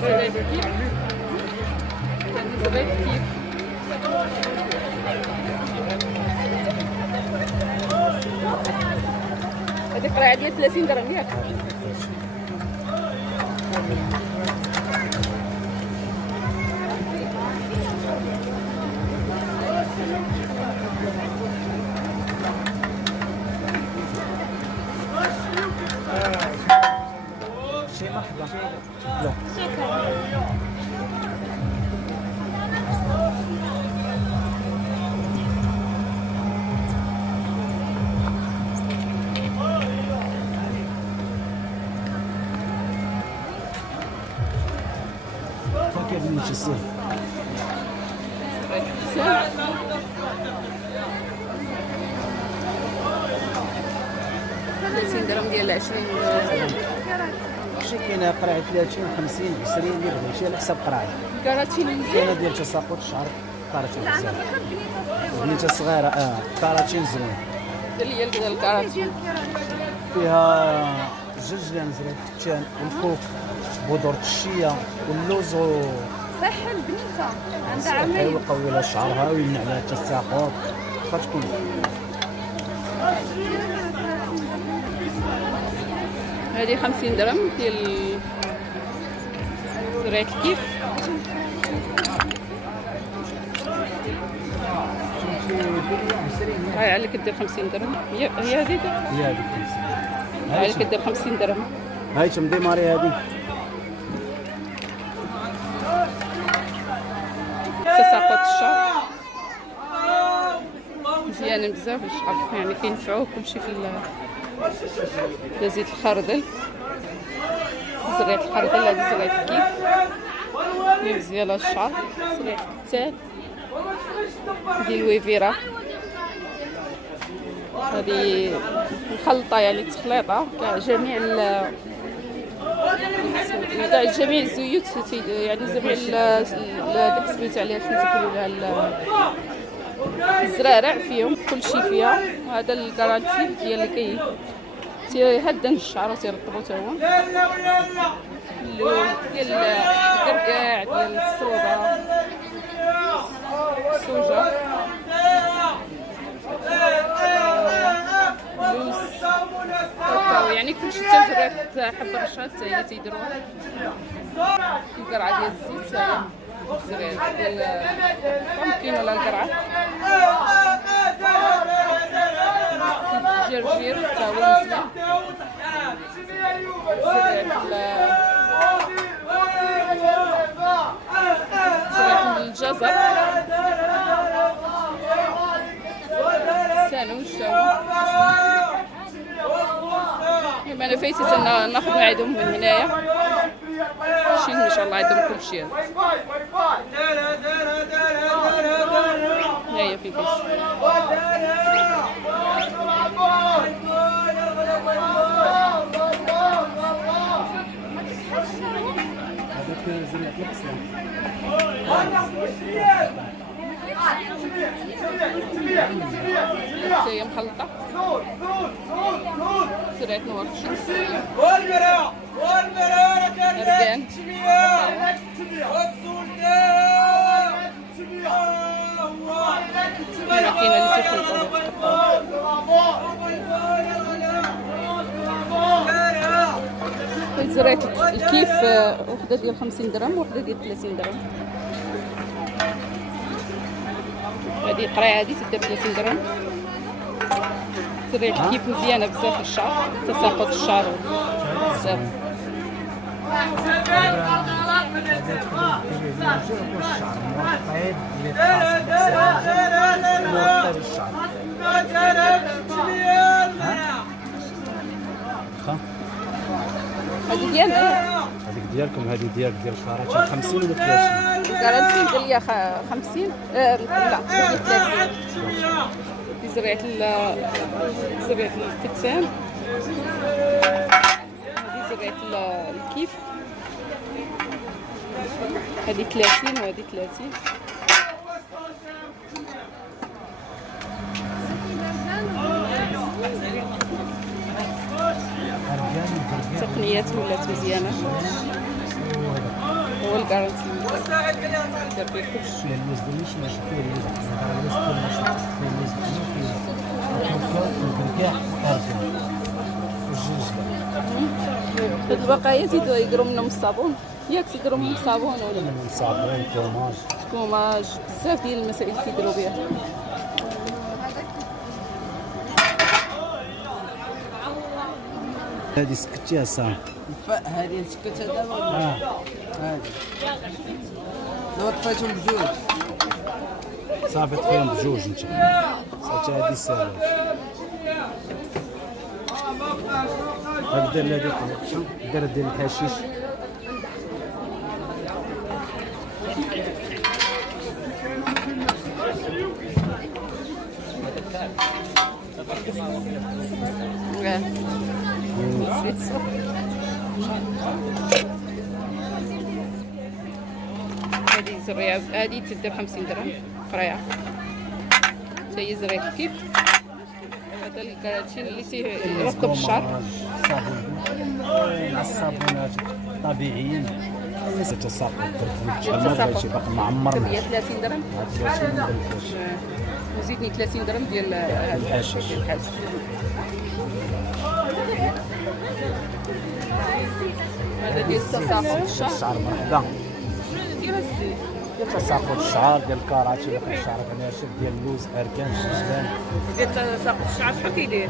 هذيك راه عندنا 30 درهم ياك. شي مرحبا. لا كيف نمشي 30 درهم ديال 20. شي كاينه قراعه 30 50 20 اللي بغا شي على حساب قراعه. كراتين كاينه ديال تساقط الشعر كراتين بزاف. بنيته صغيره كراتين زوين. اللي هي ديال الكراتين فيها الجلجله نزرت الكتان والكوك بودره الشيه واللوز صح البنيته عندها عمل حلوه قويه شعرها ويمنع لها التساقط كتكون. هذه 50 درهم ديال زريعة الكيف. هاي على كدير 50 درهم. هي هذه هي هذيك هاي اللي كدير 50 درهم. هاي تمدي ماري هذه تساقط الشعر مزيانين بزاف الشعر، يعني كينفعوه كلشي في زيت الخردل. زريعة الخردل هذه زريعة الكيف اللي مزيانة الشعر. زريعة الكتان ديال ويفيرا هذه مخلطة، يعني تخليطة كاع جميع جميع الزيوت، يعني جميع داك سميتو عليها شنو تيقولوا لها الزرارع فيهم كلشي فيها. وهذا الكراتين ديال اللي تيهدن الشعر وتيرطبو تا هو. اللون ديال الكركاع ديال الصودا السوجه اللوز كاكاو، يعني كلشي تزريعة حب الرشاد حتى هي تيديروها. القرعه ديال الزيت الزريعة ديال البامكين ولا القرعه. الجرجير حتى هو مزيان. زريعة الجزر سانوش كما انا فايتي ناخذ معاهم من هنايا. شي ان شاء الله عندهم كلشي. هيا في كاش هذيك زريعه القصه هي مخلطة. زريعة نوار الشمس أركان الماكينة اللي تيخلطوها زريعة الكيف وحدة ديال 50 درهم وحدة ديال 30 درهم. هذه قرايه هذه تدير 30 درهم. زريعة الكيف مزيانة بزاف للشعر، تساقط الشعر بزاف. هذه ديالنا، هذيك ديالكم، هذه ديال الكراتين 50 ولا 30؟ الكراتين ديال ليا 50 لا 30. في زريعة الكتان، هذه زريعة الكيف، هذه 30 وهذه 30. تقنيات ولات مزيانة. هو الكارانتي دير فيه كلشي. فيه اللوز ديال المشماش، فيه اللوز ديال المشماش، فيه اللوز ديال الكركاع أرجل والجنجبة. هاد البقايا تيديروا يديروا منهم الصابون، ياك تيديروا منهم الصابون ولا من صابون كوماج. كوماج، بزاف ديال المسائل كيديروا بها. هادي سكتيها صافي. هذه سكتها دابا. هذه لو طفيتهم بجوج صافي طفيهم بجوج انت. صافي هادي ساهلة. هاك دير هذيك دير ديال الحشيش. هذه زريعة، هذه تدير 50 درهم قريعة، حتى هي زريعة كيف. هذا الكراتين اللي تيرطب الشعر. صابون مع الصابونات طبيعيين. تصاقب تصاقب. باقي ما عمرنا. هي 30 درهم. 30 درهم الحشيش. وزيدني 30 درهم ديال الحشيش. هذا ديال التساقط الشعر. الشعر مرحبا. ديال الزيت. ديال تساقط الشعر ديال الكراتي اللي خد الشعر ناشف ديال اللوز اركان الشجبان. ديال تساقط الشعر شحال كيدير؟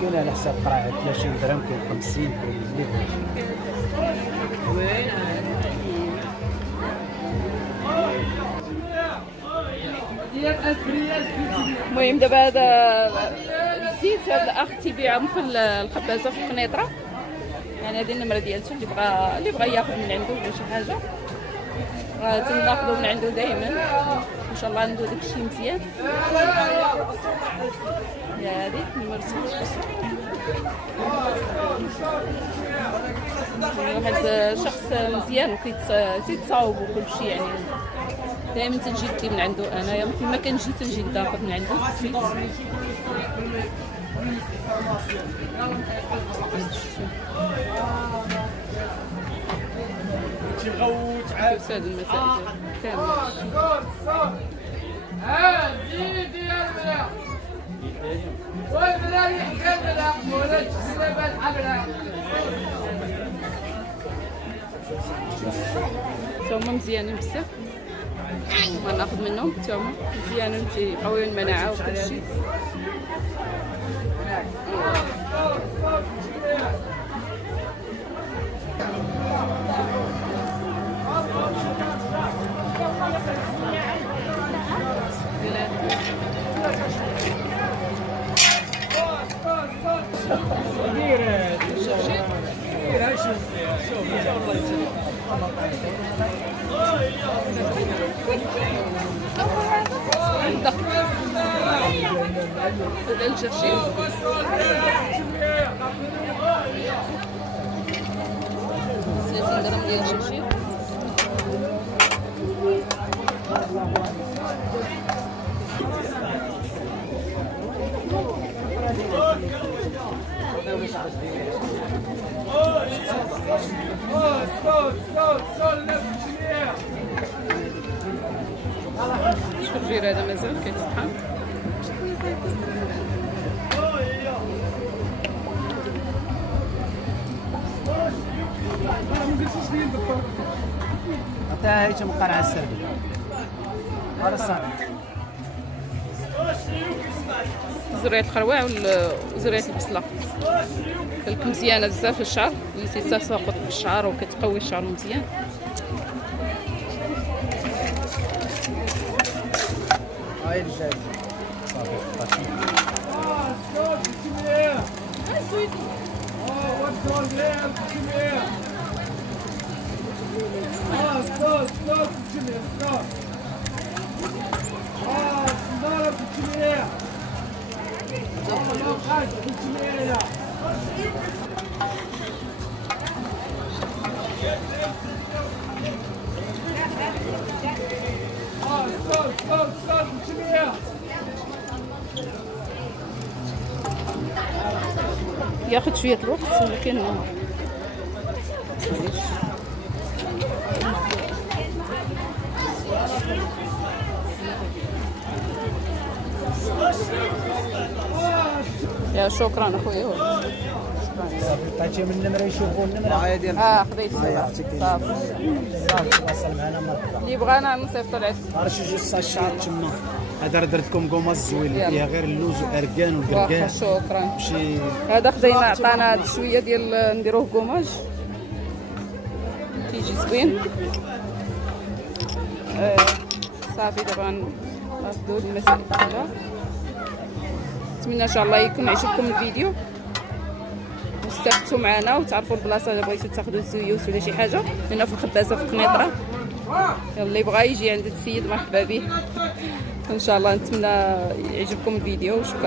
كاين على حساب قراعه 30 درهم، كاين 50 كاين 100. المهم دابا هذا الزيت هذا الاخ تيبيعهم في الخبازه في القنيطره، يعني هذه النمره ديالته اللي بغى ياخذ من عنده ولا شي حاجه تناخذوا من عنده دائما ان شاء الله. عنده داكشي مزيان. يا هذه نمره 6. واحد شخص مزيان وكيتصاوب وكل شيء، يعني دائما تنجي ندي من عنده. انايا فين ما كنجي تنجي ناخذ من عنده. تيغوت عاد هاد المسائل كامله. زيد يا الملا والملا يحكي الملا ولا تسلم الحمله. هما مزيانين بزاف، ما ناخذ منهم حتى هما مزيانين، تيقويو المناعه وكل شيء. هذا الجرجير 30 درهم ديال الجرجير. الجرجير هذا مازال كيتطحن. حتى هي تمقر على السردي. هذا صافي. زريعة الخروع وزريعة البصلة كلك مزيانة بزاف للشعر، اللي تتساقط بالشعر وكتقوي الشعر مزيان. هاي الجاي صافي طاشي. ياخذ شوية الوقت ولكن يا شكرا اخويا. صافي عطيتي من النمره يشوفوا النمره. هي ديال خديت صافي صافي وصل معنا مرحبا. اللي بغانا نصيفطو العسل. عرفتي جوج ساشات تما. هذا درت لكم كوماج زوين فيها غير اللوز واركان واخا والكركان. شكرا. ماشي هذا خدينا عطانا هاد شويه ديال نديروه كوماج تيجي زوين. صافي دابا ناخذوا المسائل كلها. نتمنى ان شاء الله يكون عجبكم الفيديو واستفدتوا معنا وتعرفوا البلاصه الا بغيتوا تاخذوا الزيوت ولا شي حاجه. هنا في الخبازه في القنيطره. اللي بغى يجي عند السيد مرحبا به ان شاء الله. نتمنى يعجبكم الفيديو وشكرا.